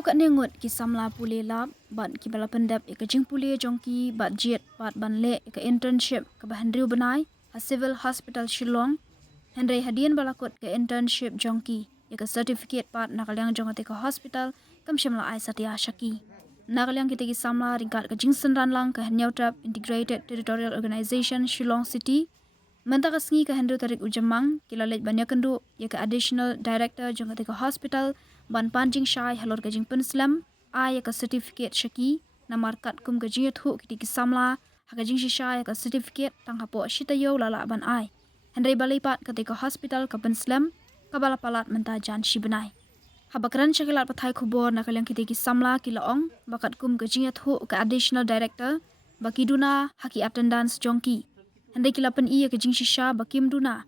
Hu kat nengut ki samla pule lab bat ki bala pendap ke jing pule jongki bat jet bat ban le ke internship ke bahandriu benai a civil hospital Shillong Henry hadian balakot ke internship jongki ke certificate pat nakalyang jongate ke hospital kam shimla ai satya shaki nakalyang kita ki samla ringkat ke jing senran lang ke Nyautrap Integrated Territorial Organization Shillong City Mentaka sengi ke Hendro Tarik Ujamang kila lej banyak kendu ke additional director jongate ke hospital ban panjing syai halor gajing penslam ai ka certificate shaki na markat kum gajing thu kiti kisamla ha gajing syai ka certificate tang hapo shitayo lala ban ai Henry balipat ketika hospital ka penslam ka bala palat mentajan shibenai habakran syakilat pathai khubor na kalyang kiti kisamla kilaong bakat kum gajing thu ka additional director bakiduna haki attendance jongki Henry kilapan iya gajing shisha bakim duna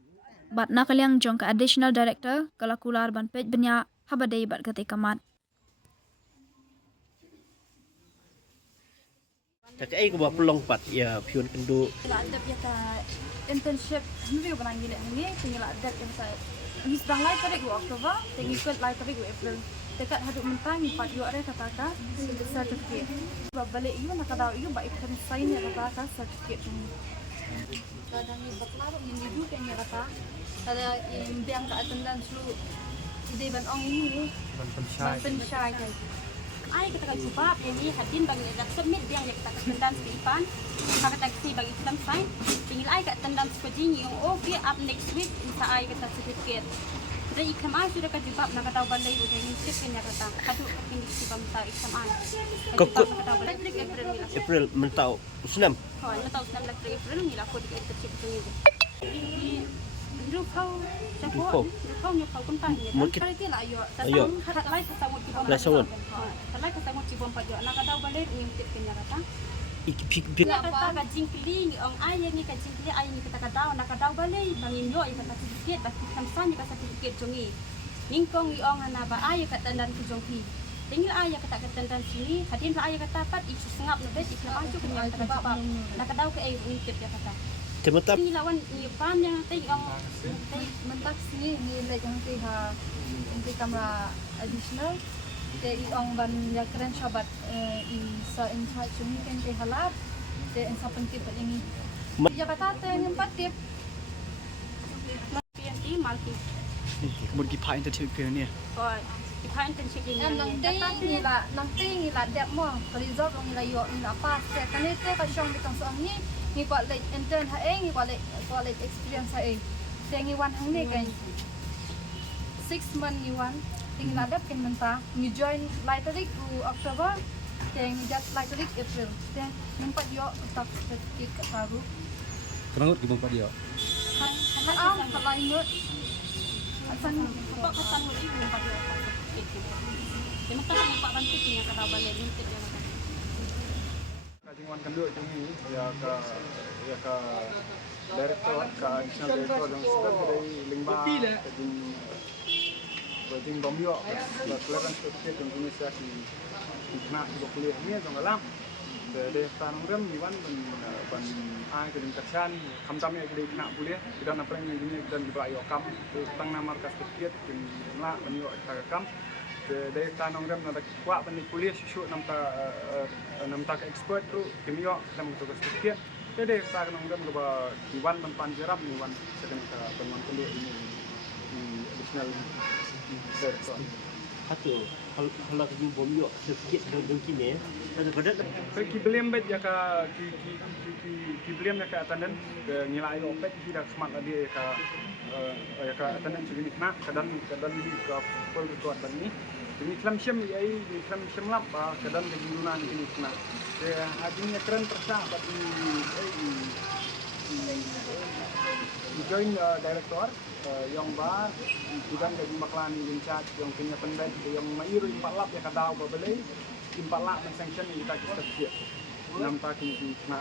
bat na kalyang jong ka additional director kalakular ban pej benya habadai bat kate kamat. Tapi ai ko ba pelong pat ya pion kendu. Adab ya ka internship hnu ba nang gile ngi tinggal adab yang saya. Ni sedang lai tarik go Oktober, tinggi ikut lai tarik go April. Dekat haduk mentang pat yo are kata certificate. Ba balik yo nak daw yo ba ikut sign ya kata certificate ni. Kadang ni bakla ni du kan ya kata. Kada yang ka attendance lu ide ban ong ini ban pensyai ai kita kan sebab ini hadin bagi nak submit yang kita attendance di ipan kata taksi bagi kita sign tinggal ai kat attendance pejing yang okay up next week bisa ai kita certificate jadi ikam ai sudah kat sebab nak tahu bandai udah ini sip ni kata kadu ini sebab kita ikam ai Kokut April mentau Islam. Oh mentau 19 April ni lah kod internship ini Ruk kau nyok kau kuntan ni. Kali ti lah ayo. Ayo. Lai kata mo kibom. Lai kata mo kibom pa jo. Nak daw balik ngimtit kanya kata. Ikipik. Kata ka jingkling ong ay ni ka jingkling ay ni kata daw nak daw balik bangin yo ay kata sedikit basi samsan ni kata sedikit jongi. Ningkong ong ana ba ay kata tandan ku jongki. Tinggal ay kata tandan sini hadin ay kata pat isu sengap na bet ikna ajo kanya kata bab. Nak daw ka ay ngimtit ya kata. Cemetab Ni lawan ni pan yang tei ong tei mentak sini ni lek yang tei ha untuk kamera additional tei ong ban ya keren sahabat sa in charge ni kan tei halap tei in sa pengkit ini ya kata tei yang patip PNT multi kemudian kita internship ni. oi ipan internship ni nang tei ni la dep mo result ong la yo ni la pas tei kan tei ka syong bitang so ni ni kuat lek intern ha ni kuat lek experience ha tei ni wan hang ni kan 6 month ni wan tinggal ada kan mentah ni join laterik ku Oktober teng dat laterik April teng nampak yo tak sedikit baru Kenangut gimana pak dia? kalau ingat asan kok kesan mo ini pa yo Di makta ni pak bantu niya kata balik lintik ya kata Kajingan kenduk ini ya ke director ke additional director dan sudah dari lingba kajing bombio ke clearance certificate yang punya saya di kena di kuliah ini dong alam dari tanung rem di wan ban ai ke dingkasan kamtamnya ke kena kuliah kita nak yang ini dan di bayo kam tang nama certificate yang la banyo kam dari tanong rem na kuat bani kuliah susu namta ke expert tu kimio dalam tu sedikit jadi tanong rem ke diwan panjeram diwan sedang ke penuan kuliah ini additional director Satu kalau kita bomyo sedikit dan kini ada pada ki belum bet ya ka ki belum ya ka attendant nilai opet tidak smart dia ya ka attendant juga nak kadang ini ke full record bani ini kelam syam ai di kelam syam lap kadang di gunan ini kena ya adanya keren persa bagi join director yang ba bidang dari maklan incharge yang punya pendek yang mairu 4 lap ya kadau babelai 4 lap sanction yang kita kerja nampak ini kena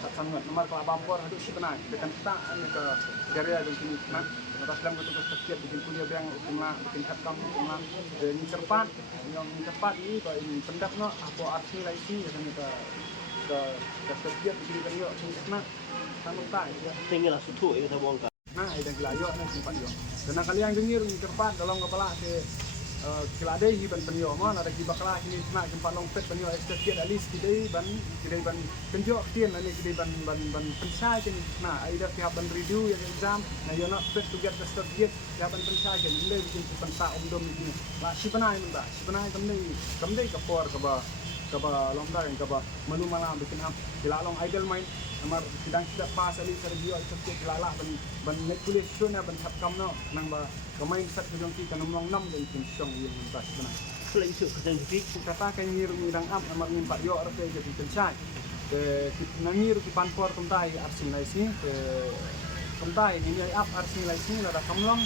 tak sangat nomor kalau bampor itu sih tenang dekat kita ke area yang sini kena atas dalam untuk kerja bikin kuliah yang kena bikin hatam kena dan cepat yang cepat ini kalau ini pendek no apa arti lagi ya kan ke kerja bikin kan yo kena sama tak ya tinggal suatu kita bongkar. Nah, ada gelayo nih tempat yo. Dan kali yang dengar cepat dalam kepala si kilade hi ban penyo mon ada ki bakla kini na gempa long pet penyo extra kiat alis kidai ban penjo kian ani kidai ban pensai kini na aida pihak ban review yang exam na you're not fit to get the certificate ya ban pensai kini le bikin pensa dom ini la si panai mun ba si panai kamdei ka por ka ba long da ka ba manu malam bikin am kila long idle mind amar sidang tidak pas ali review certificate kilala ban net kulis tu na ban kam no nang ba kemain set ke jongki kan nomong 6 dan pinsong yang mentas benar. Selain itu kadang fikir Kata kan ngir ngirang am amar nimpat yo arte jadi pensai. Ke nangir ki panpor kumtai arsin laisi ke kumtai ini up arsin laisi ada kamlong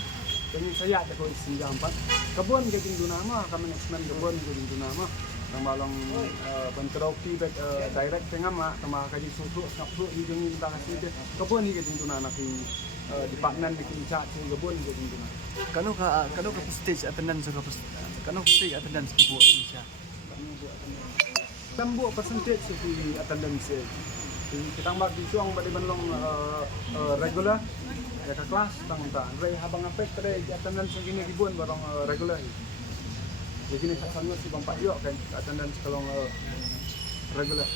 dan saya ada ko isi jampat. Kebun ke jing dunama kami management kebun ke jing dunama nang balong penteroki back direct tengama sama kaji susu sapsu hidung kita kasih kebun ke jing dunana ki department bikin chat kebun ke jing dunana. Kalau ka stage attendance kalau stage attendance di buat Indonesia. Kan buat percentage di attendance. Kita bagi suang bagi benlong regular ya ke kelas tang Ray habang apek tadi attendance gini ribuan barang regular. Begini tak sanggup si bang Pak Yok kan attendance kalau regular.